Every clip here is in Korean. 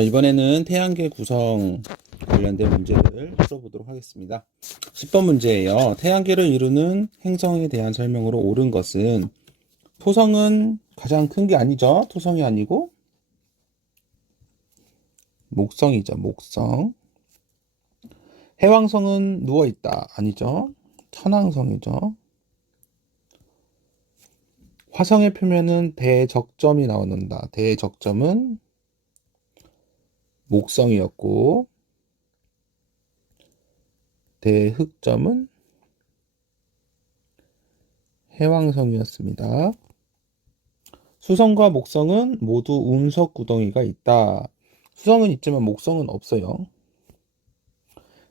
이번에는 태양계 구성 관련된 문제를 풀어보도록 하겠습니다. 10번 문제예요. 태양계를 이루는 행성에 대한 설명으로 옳은 것은 토성은 가장 큰 게 아니죠. 토성이 아니고 목성이죠. 목성. 해왕성은 누워있다. 아니죠. 천왕성이죠. 화성의 표면은 대적점이 나오는다. 대적점은 목성이었고 대흑점은 해왕성이었습니다. 수성과 목성은 모두 운석 구덩이가 있다. 수성은 있지만 목성은 없어요.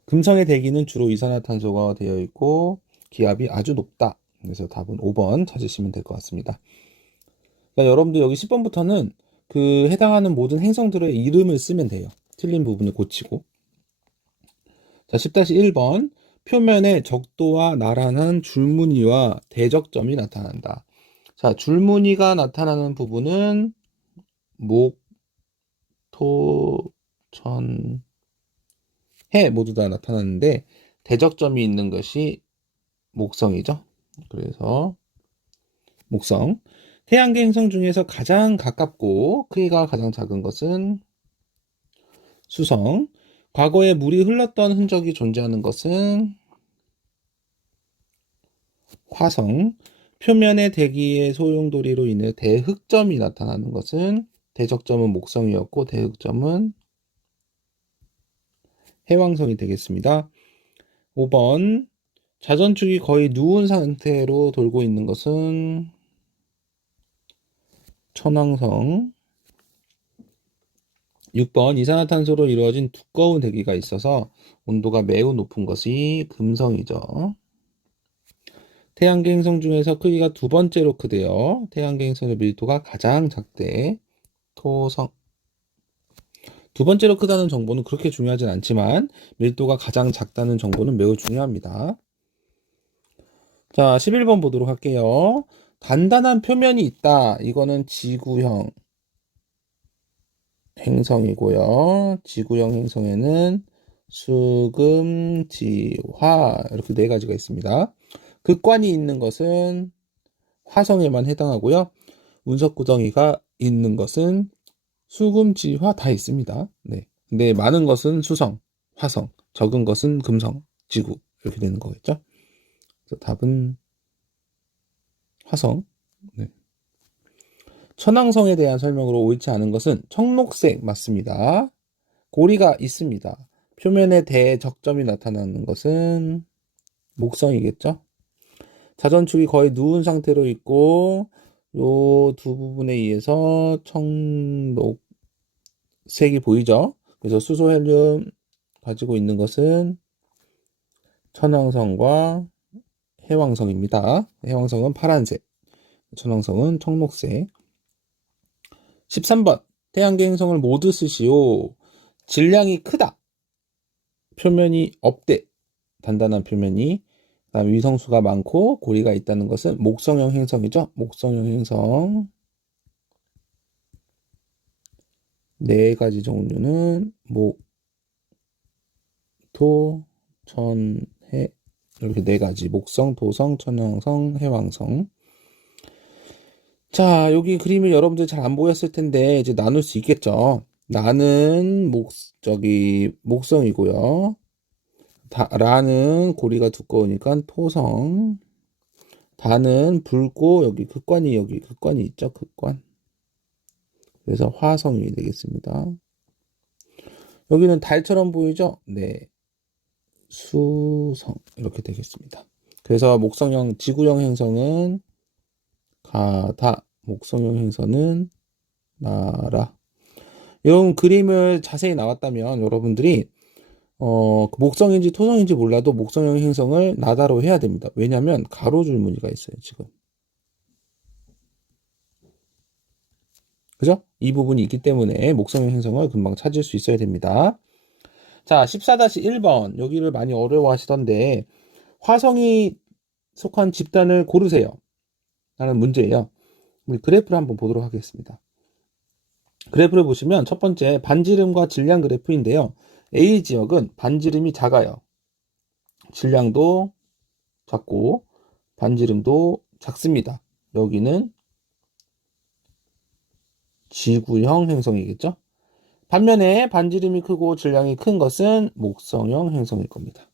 금성의 대기는 주로 이산화탄소가 되어 있고 기압이 아주 높다. 그래서 답은 5번 찾으시면 될 것 같습니다. 그러니까 여러분들 여기 10번부터는 그 해당하는 모든 행성들의 이름을 쓰면 돼요. 틀린 부분을 고치고. 자, 10-1번. 표면에 적도와 나란한 줄무늬와 대적점이 나타난다. 자, 줄무늬가 나타나는 부분은 목, 토, 천, 해 모두 다 나타나는데 대적점이 있는 것이 목성이죠. 그래서 목성. 태양계 행성 중에서 가장 가깝고 크기가 가장 작은 것은 수성. 과거에 물이 흘렀던 흔적이 존재하는 것은 화성. 표면의 대기의 소용돌이로 인해 대흑점이 나타나는 것은 대적점은 목성이었고 대흑점은 해왕성이 되겠습니다. 5번. 자전축이 거의 누운 상태로 돌고 있는 것은 천왕성. 6번. 이산화탄소로 이루어진 두꺼운 대기가 있어서 온도가 매우 높은 것이 금성이죠. 태양계 행성 중에서 크기가 두 번째로 크대요. 태양계 행성의 밀도가 가장 작대 토성. 두 번째로 크다는 정보는 그렇게 중요하진 않지만 밀도가 가장 작다는 정보는 매우 중요합니다. 자, 11번 보도록 할게요. 단단한 표면이 있다. 이거는 지구형 행성이고요. 지구형 행성에는 수금, 지, 화 이렇게 네 가지가 있습니다. 극관이 있는 것은 화성에만 해당하고요. 운석구덩이가 있는 것은 수금, 지, 화 다 있습니다. 네. 근데 많은 것은 수성, 화성, 적은 것은 금성, 지구 이렇게 되는 거겠죠. 그래서 답은 화성. 네. 천왕성에 대한 설명으로 옳지 않은 것은 청록색 맞습니다. 고리가 있습니다. 표면에 대적점이 나타나는 것은 목성이겠죠. 자전축이 거의 누운 상태로 있고 요 두 부분에 의해서 청록색이 보이죠. 그래서 수소 헬륨 가지고 있는 것은 천왕성과 해왕성입니다. 해왕성은 파란색, 천왕성은 청록색. 13번. 태양계 행성을 모두 쓰시오. 질량이 크다. 표면이 없대. 단단한 표면이. 그다음 위성수가 많고 고리가 있다는 것은 목성형 행성이죠. 목성형 행성. 네 가지 종류는 목, 토, 천, 해. 이렇게 네 가지. 목성, 토성, 천왕성, 해왕성. 자, 여기 그림을 여러분들 잘 안 보였을 텐데 이제 나눌 수 있겠죠. 나는 목성이고요. 라는 고리가 두꺼우니까 토성. 다는 붉고 여기 극관이 있죠. 극관. 그래서 화성이 되겠습니다. 여기는 달처럼 보이죠? 네. 수성 이렇게 되겠습니다. 그래서 목성형 지구형 행성은 가다. 목성형 행성은 나라. 이런 그림을 자세히 나왔다면 여러분들이 그 목성인지 토성인지 몰라도 목성형 행성을 나다로 해야 됩니다. 왜냐하면 가로줄 무늬가 있어요. 지금. 그죠? 이 부분이 있기 때문에 목성형 행성을 금방 찾을 수 있어야 됩니다. 자, 14-1번. 여기를 많이 어려워하시던데 화성이 속한 집단을 고르세요. 라는 문제예요. 우리 그래프를 한번 보도록 하겠습니다. 그래프를 보시면 첫 번째 반지름과 질량 그래프인데요. A 지역은 반지름이 작아요. 질량도 작고 반지름도 작습니다. 여기는 지구형 행성이겠죠. 반면에 반지름이 크고 질량이 큰 것은 목성형 행성일 겁니다.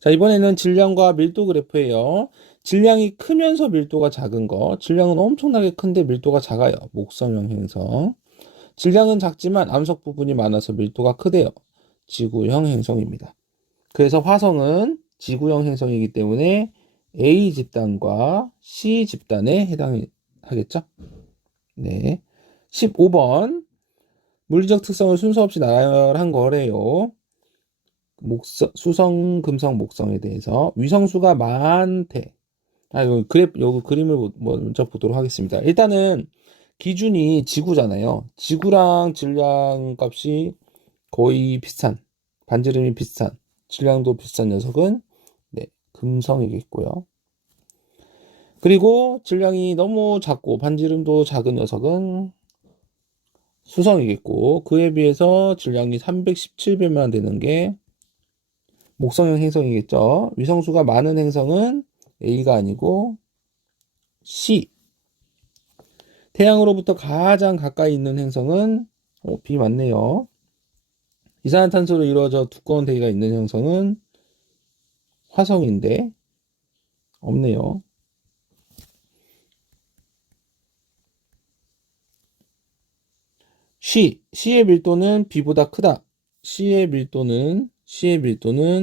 자, 이번에는 질량과 밀도 그래프예요. 질량이 크면서 밀도가 작은 거, 질량은 엄청나게 큰데 밀도가 작아요. 목성형 행성. 질량은 작지만 암석 부분이 많아서 밀도가 크대요. 지구형 행성입니다. 그래서 화성은 지구형 행성이기 때문에 A 집단과 C 집단에 해당하겠죠? 네. 15번. 물리적 특성을 순서 없이 나열한 거래요. 수성, 금성, 목성에 대해서 위성수가 많대. 여기 그림을 먼저 보도록 하겠습니다. 일단은 기준이 지구잖아요. 지구랑 질량 값이 거의 비슷한, 반지름이 비슷한, 질량도 비슷한 녀석은 네, 금성이겠고요. 그리고 질량이 너무 작고 반지름도 작은 녀석은 수성이겠고, 그에 비해서 질량이 317배만 되는 게 목성형 행성이겠죠. 위성수가 많은 행성은 A가 아니고 C. 태양으로부터 가장 가까이 있는 행성은 B 맞네요. 이산화탄소로 이루어져 두꺼운 대기가 있는 행성은 화성인데 없네요. C의 밀도는 B보다 크다. C의 밀도는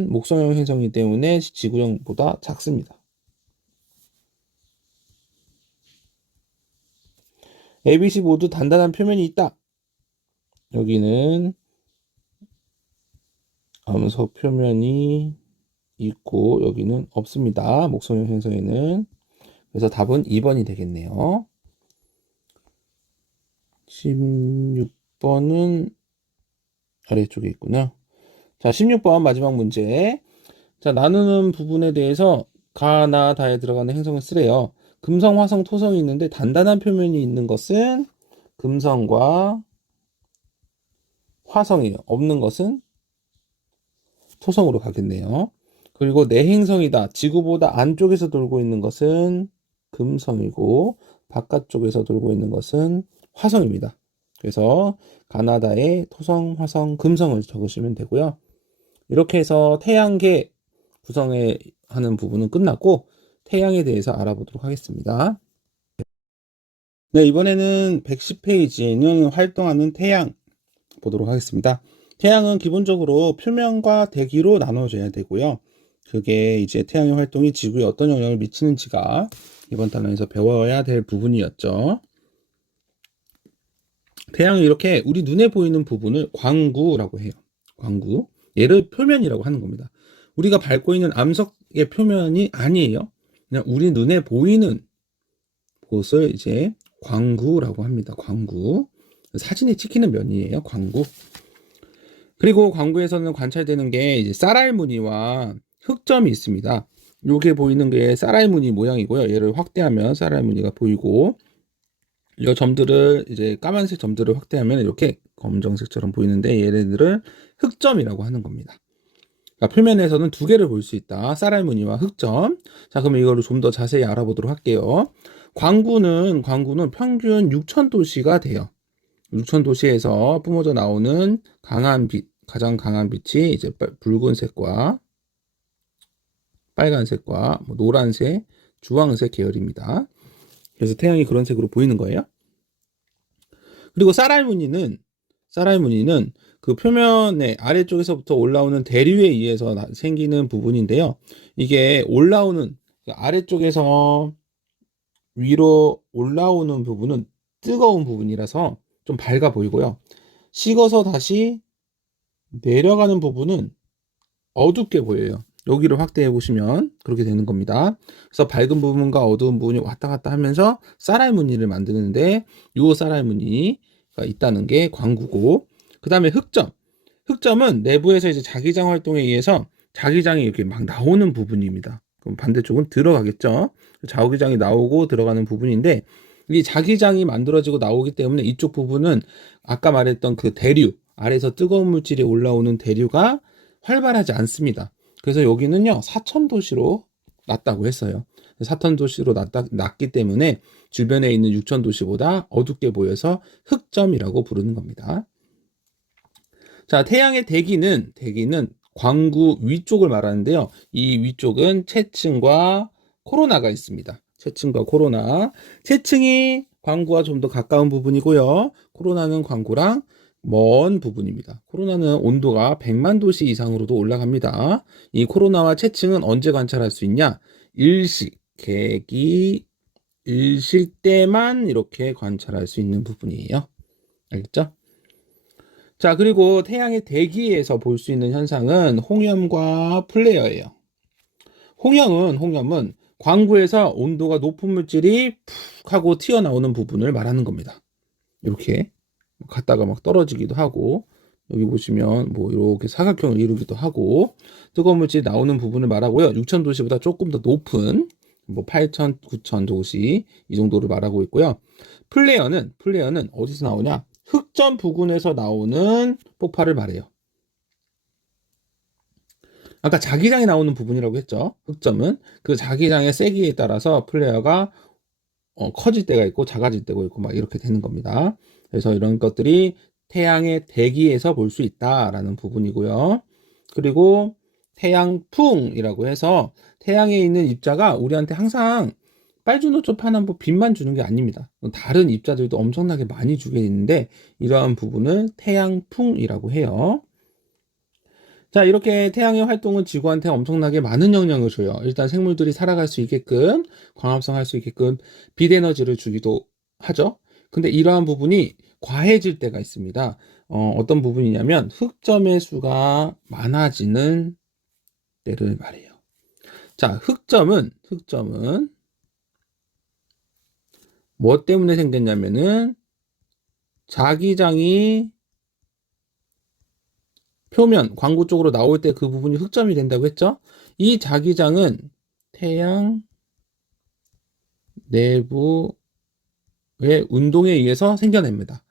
목성형 행성이기 때문에 지구형보다 작습니다. ABC 모두 단단한 표면이 있다. 여기는 암석 표면이 있고 여기는 없습니다. 목성형 행성에는. 그래서 답은 2번이 되겠네요. 16번은 아래쪽에 있구나. 자, 16번 마지막 문제. 자, 나누는 부분에 대해서 가, 나, 다에 들어가는 행성을 쓰래요. 금성, 화성, 토성이 있는데 단단한 표면이 있는 것은 금성과 화성이에요. 없는 것은 토성으로 가겠네요. 그리고 내행성이다. 지구보다 안쪽에서 돌고 있는 것은 금성이고 바깥쪽에서 돌고 있는 것은 화성입니다. 그래서 가나다의 토성, 화성, 금성을 적으시면 되고요. 이렇게 해서 태양계 구성에 하는 부분은 끝났고 태양에 대해서 알아보도록 하겠습니다. 네, 이번에는 110페이지에는 활동하는 태양 보도록 하겠습니다. 태양은 기본적으로 표면과 대기로 나눠져야 되고요. 그게 이제 태양의 활동이 지구에 어떤 영향을 미치는지가 이번 단원에서 배워야 될 부분이었죠. 태양은 이렇게 우리 눈에 보이는 부분을 광구라고 해요. 광구. 얘를 표면이라고 하는 겁니다. 우리가 밟고 있는 암석의 표면이 아니에요. 그냥 우리 눈에 보이는 곳을 이제 광구라고 합니다. 광구. 사진에 찍히는 면이에요. 광구. 그리고 광구에서는 관찰되는 게 이제 쌀알 무늬와 흑점이 있습니다. 요게 보이는 게 쌀알 무늬 모양이고요. 얘를 확대하면 쌀알 무늬가 보이고 이 점들을 이제 까만색 점들을 확대하면 이렇게 검정색처럼 보이는데 얘네들을 흑점이라고 하는 겁니다. 그러니까 표면에서는 두 개를 볼 수 있다. 쌀알 무늬와 흑점. 자, 그러면 이거를 좀 더 자세히 알아보도록 할게요. 광구는 평균 6,000도씨가 돼요. 6,000도씨에서 뿜어져 나오는 강한 빛, 가장 강한 빛이 이제 붉은색과 빨간색과 노란색, 주황색 계열입니다. 그래서 태양이 그런 색으로 보이는 거예요. 그리고 쌀알 무늬는 그 표면의 아래쪽에서부터 올라오는 대류에 의해서 생기는 부분인데요. 이게 올라오는 아래쪽에서 위로 올라오는 부분은 뜨거운 부분이라서 좀 밝아 보이고요. 식어서 다시 내려가는 부분은 어둡게 보여요. 여기를 확대해 보시면 그렇게 되는 겁니다. 그래서 밝은 부분과 어두운 부분이 왔다 갔다 하면서 쌀알 무늬를 만드는데 이 쌀알 무늬가 있다는 게 광구고, 그 다음에 흑점은 내부에서 이제 자기장 활동에 의해서 자기장이 이렇게 막 나오는 부분입니다. 그럼 반대쪽은 들어가겠죠. 자기장이 나오고 들어가는 부분인데 이 자기장이 만들어지고 나오기 때문에 이쪽 부분은 아까 말했던 그 대류, 아래에서 뜨거운 물질이 올라오는 대류가 활발하지 않습니다. 그래서 여기는요, 사천도시로 났다고 했어요. 사천도시로 났기 때문에 주변에 있는 육천도시보다 어둡게 보여서 흑점이라고 부르는 겁니다. 자, 태양의 대기는 광구 위쪽을 말하는데요. 이 위쪽은 채층과 코로나가 있습니다. 채층과 코로나. 채층이 광구와 좀 더 가까운 부분이고요. 코로나는 광구랑 먼 부분입니다. 코로나는 온도가 100만 도씨 이상으로도 올라갑니다. 이 코로나와 채층은 언제 관찰할 수 있냐? 일식, 개기, 일실 때만 이렇게 관찰할 수 있는 부분이에요. 알겠죠? 자, 그리고 태양의 대기에서 볼 수 있는 현상은 홍염과 플레어예요. 홍염은 광구에서 온도가 높은 물질이 푹 하고 튀어나오는 부분을 말하는 겁니다. 이렇게 갔다가 막 떨어지기도 하고, 여기 보시면 뭐 이렇게 사각형을 이루기도 하고, 뜨거운 물질이 나오는 부분을 말하고요. 6천 도시보다 조금 더 높은 뭐 8천, 9천 도시 이 정도를 말하고 있고요. 플레어는 어디서 나오냐? 흑점 부근에서 나오는 폭발을 말해요. 아까 자기장이 나오는 부분이라고 했죠. 흑점은 그 자기장의 세기에 따라서 플레어가 커질 때가 있고 작아질 때가 있고 막 이렇게 되는 겁니다. 그래서 이런 것들이 태양의 대기에서 볼 수 있다라는 부분이고요. 그리고 태양풍이라고 해서 태양에 있는 입자가 우리한테 항상 빨주노초 파남보 빛만 주는 게 아닙니다. 다른 입자들도 엄청나게 많이 주게 있는데 이러한 부분을 태양풍이라고 해요. 자, 이렇게 태양의 활동은 지구한테 엄청나게 많은 영향을 줘요. 일단 생물들이 살아갈 수 있게끔, 광합성 할 수 있게끔 빛 에너지를 주기도 하죠. 근데 이러한 부분이 과해질 때가 있습니다. 어떤 부분이냐면 흑점의 수가 많아지는 때를 말해요. 자, 흑점은 뭐 때문에 생겼냐면은 자기장이 표면, 광구 쪽으로 나올 때 그 부분이 흑점이 된다고 했죠? 이 자기장은 태양 내부의 운동에 의해서 생겨냅니다.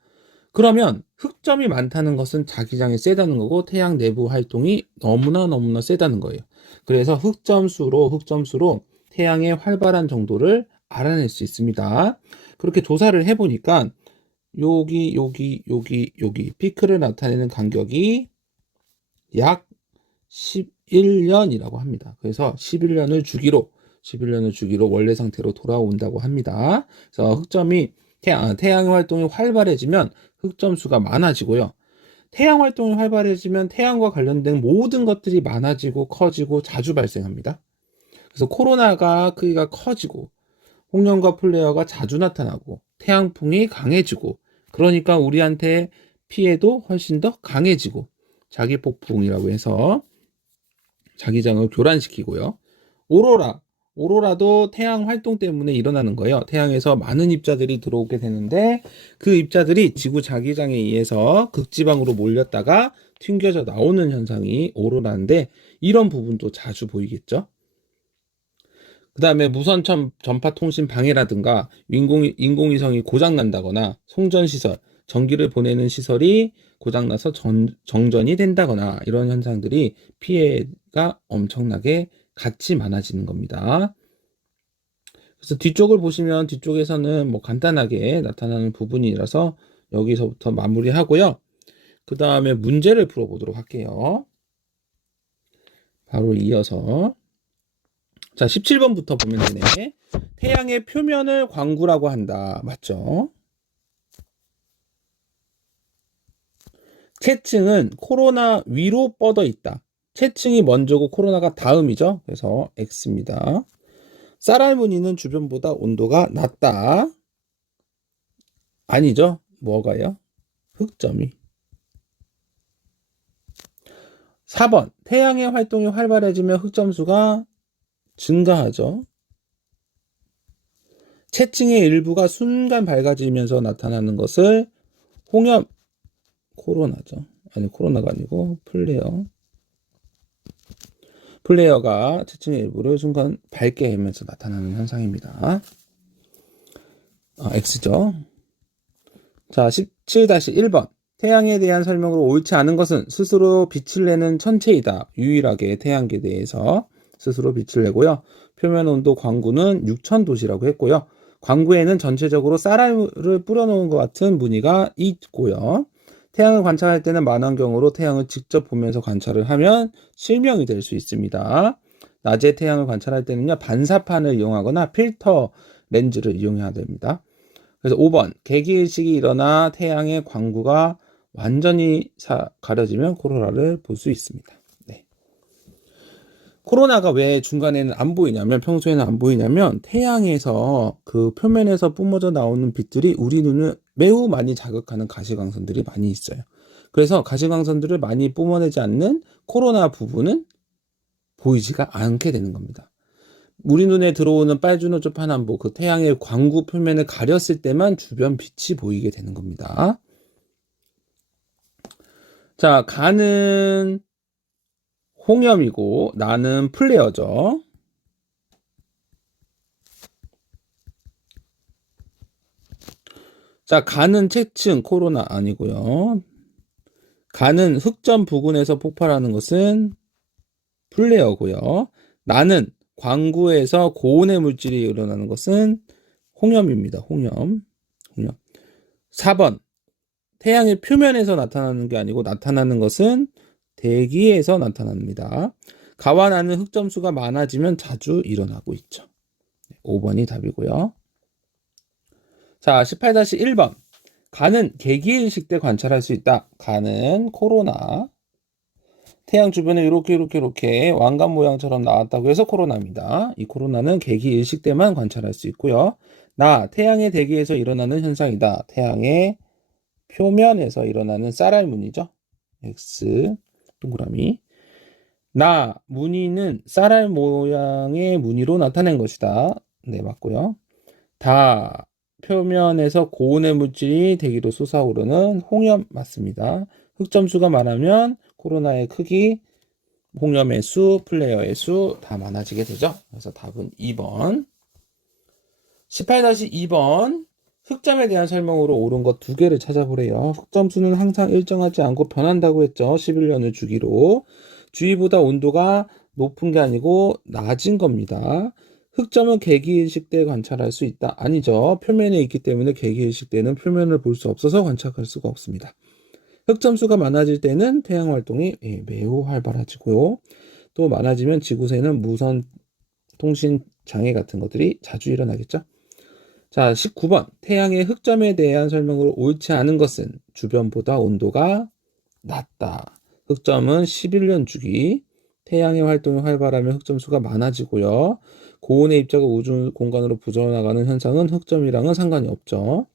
그러면 흑점이 많다는 것은 자기장이 세다는 거고 태양 내부 활동이 너무나 세다는 거예요. 그래서 흑점수로 태양의 활발한 정도를 알아낼 수 있습니다. 그렇게 조사를 해보니까 여기 피크를 나타내는 간격이 약 11년이라고 합니다. 그래서 11년을 주기로 원래 상태로 돌아온다고 합니다. 그래서 흑점이 태양의 활동이 활발해지면 흑점수가 많아지고요. 태양 활동이 활발해지면 태양과 관련된 모든 것들이 많아지고 커지고 자주 발생합니다. 그래서 코로나가 크기가 커지고 홍련과 플레어가 자주 나타나고 태양풍이 강해지고 그러니까 우리한테 피해도 훨씬 더 강해지고 자기폭풍이라고 해서 자기장을 교란시키고요. 오로라도 태양 활동 때문에 일어나는 거예요. 태양에서 많은 입자들이 들어오게 되는데 그 입자들이 지구 자기장에 의해서 극지방으로 몰렸다가 튕겨져 나오는 현상이 오로라인데 이런 부분도 자주 보이겠죠. 그 다음에 무선 전파 통신 방해라든가 인공위성이 고장난다거나 송전시설, 전기를 보내는 시설이 고장나서 정전이 된다거나 이런 현상들이 피해가 엄청나게 같이 많아지는 겁니다. 그래서 뒤쪽을 보시면 뒤쪽에서는 뭐 간단하게 나타나는 부분이라서 여기서부터 마무리하고요. 그 다음에 문제를 풀어보도록 할게요. 바로 이어서 자, 17번부터 보면 되네. 태양의 표면을 광구라고 한다. 맞죠? 채층은 코로나 위로 뻗어 있다. 채층이 먼저고 코로나가 다음이죠. 그래서 X입니다. 쌀알무늬는 주변보다 온도가 낮다. 아니죠. 뭐가요? 흑점이. 4번. 태양의 활동이 활발해지면 흑점수가 증가하죠. 채층의 일부가 순간 밝아지면서 나타나는 것을 홍염, 코로나죠. 아니, 코로나가 아니고 플레어가 채층의 일부를 순간 밝게 하면서 나타나는 현상입니다. X죠. 자, 17-1번. 태양에 대한 설명으로 옳지 않은 것은 스스로 빛을 내는 천체이다. 유일하게 태양계에 대해서 스스로 빛을 내고요. 표면 온도 광구는 6000도시라고 했고요. 광구에는 전체적으로 쌀알을 뿌려놓은 것 같은 무늬가 있고요. 태양을 관찰할 때는 만원경으로 태양을 직접 보면서 관찰을 하면 실명이 될 수 있습니다. 낮에 태양을 관찰할 때는요, 반사판을 이용하거나 필터 렌즈를 이용해야 됩니다. 그래서 5번, 개기일식이 일어나 태양의 광구가 완전히 가려지면 코로나를 볼 수 있습니다. 네. 코로나가 왜 중간에는 안 보이냐면, 평소에는 안 보이냐면, 태양에서 그 표면에서 뿜어져 나오는 빛들이 우리 눈을 매우 많이 자극하는 가시광선들이 많이 있어요. 그래서 가시광선들을 많이 뿜어내지 않는 코로나 부분은 보이지가 않게 되는 겁니다. 우리 눈에 들어오는 빨주노초 파남보, 그 태양의 광구 표면을 가렸을 때만 주변 빛이 보이게 되는 겁니다. 자, 가는 홍염이고 나는 플레어죠. 자, 가는 체층 코로나 아니고요. 가는 흑점 부근에서 폭발하는 것은 플레어고요. 나는 광구에서 고온의 물질이 일어나는 것은 홍염입니다. 홍염. 4번. 태양의 표면에서 나타나는 게 아니고 나타나는 것은 대기에서 나타납니다. 가와 나는 흑점수가 많아지면 자주 일어나고 있죠. 5번이 답이고요. 자, 18-1번. 가는 개기일식 때 관찰할 수 있다. 가는 코로나. 태양 주변에 이렇게 왕관 모양처럼 나왔다고 해서 코로나입니다. 이 코로나는 개기일식 때만 관찰할 수 있고요. 나, 태양의 대기에서 일어나는 현상이다. 태양의 표면에서 일어나는 쌀알 무늬죠. X 동그라미. 나, 무늬는 쌀알 모양의 무늬로 나타낸 것이다. 네, 맞고요. 다, 표면에서 고온의 물질이 대기로 솟아오르는 홍염 맞습니다. 흑점수가 많으면 코로나의 크기, 홍염의 수, 플레어의 수 다 많아지게 되죠. 그래서 답은 2번. 18-2번. 흑점에 대한 설명으로 옳은 것 2개를 찾아보래요. 흑점수는 항상 일정하지 않고 변한다고 했죠. 11년을 주기로. 주위보다 온도가 높은 게 아니고 낮은 겁니다. 흑점은 개기일식 때 관찰할 수 있다. 아니죠. 표면에 있기 때문에 개기일식 때는 표면을 볼 수 없어서 관찰할 수가 없습니다. 흑점수가 많아질 때는 태양 활동이 매우 활발해지고요. 또 많아지면 지구세는 무선 통신 장애 같은 것들이 자주 일어나겠죠. 자, 19번. 태양의 흑점에 대한 설명으로 옳지 않은 것은 주변보다 온도가 낮다. 흑점은 11년 주기. 태양의 활동이 활발하면 흑점수가 많아지고요. 고온의 입자가 우주 공간으로 부져나가는 현상은 흑점이랑은 상관이 없죠.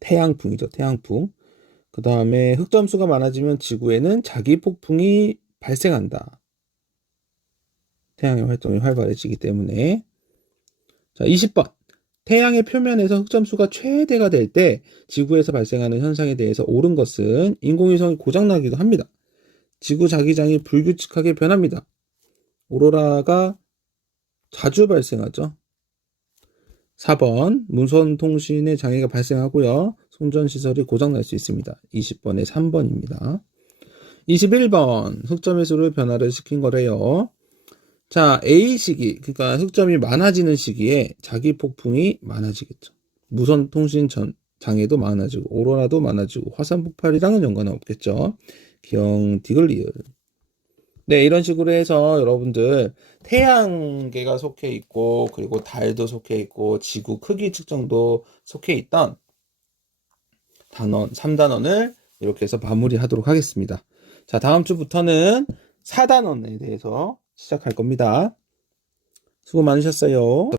태양풍이죠. 태양풍. 그 다음에 흑점수가 많아지면 지구에는 자기폭풍이 발생한다. 태양의 활동이 활발해지기 때문에. 자, 20번. 태양의 표면에서 흑점수가 최대가 될 때 지구에서 발생하는 현상에 대해서 옳은 것은 인공위성이 고장나기도 합니다. 지구 자기장이 불규칙하게 변합니다. 오로라가 자주 발생하죠. 4번. 무선 통신의 장애가 발생하고요. 송전시설이 고장날 수 있습니다. 20번에 3번입니다. 21번. 흑점의 수를 변화를 시킨 거래요. 자, A 시기, 그러니까 흑점이 많아지는 시기에 자기 폭풍이 많아지겠죠. 무선 통신 장애도 많아지고, 오로라도 많아지고, 화산 폭발이랑은 연관은 없겠죠. 기형 디글리얼. 네, 이런 식으로 해서 여러분들 태양계가 속해 있고, 그리고 달도 속해 있고, 지구 크기 측정도 속해 있던 단원, 3단원을 이렇게 해서 마무리하도록 하겠습니다. 자, 다음 주부터는 4단원에 대해서 시작할 겁니다. 수고 많으셨어요.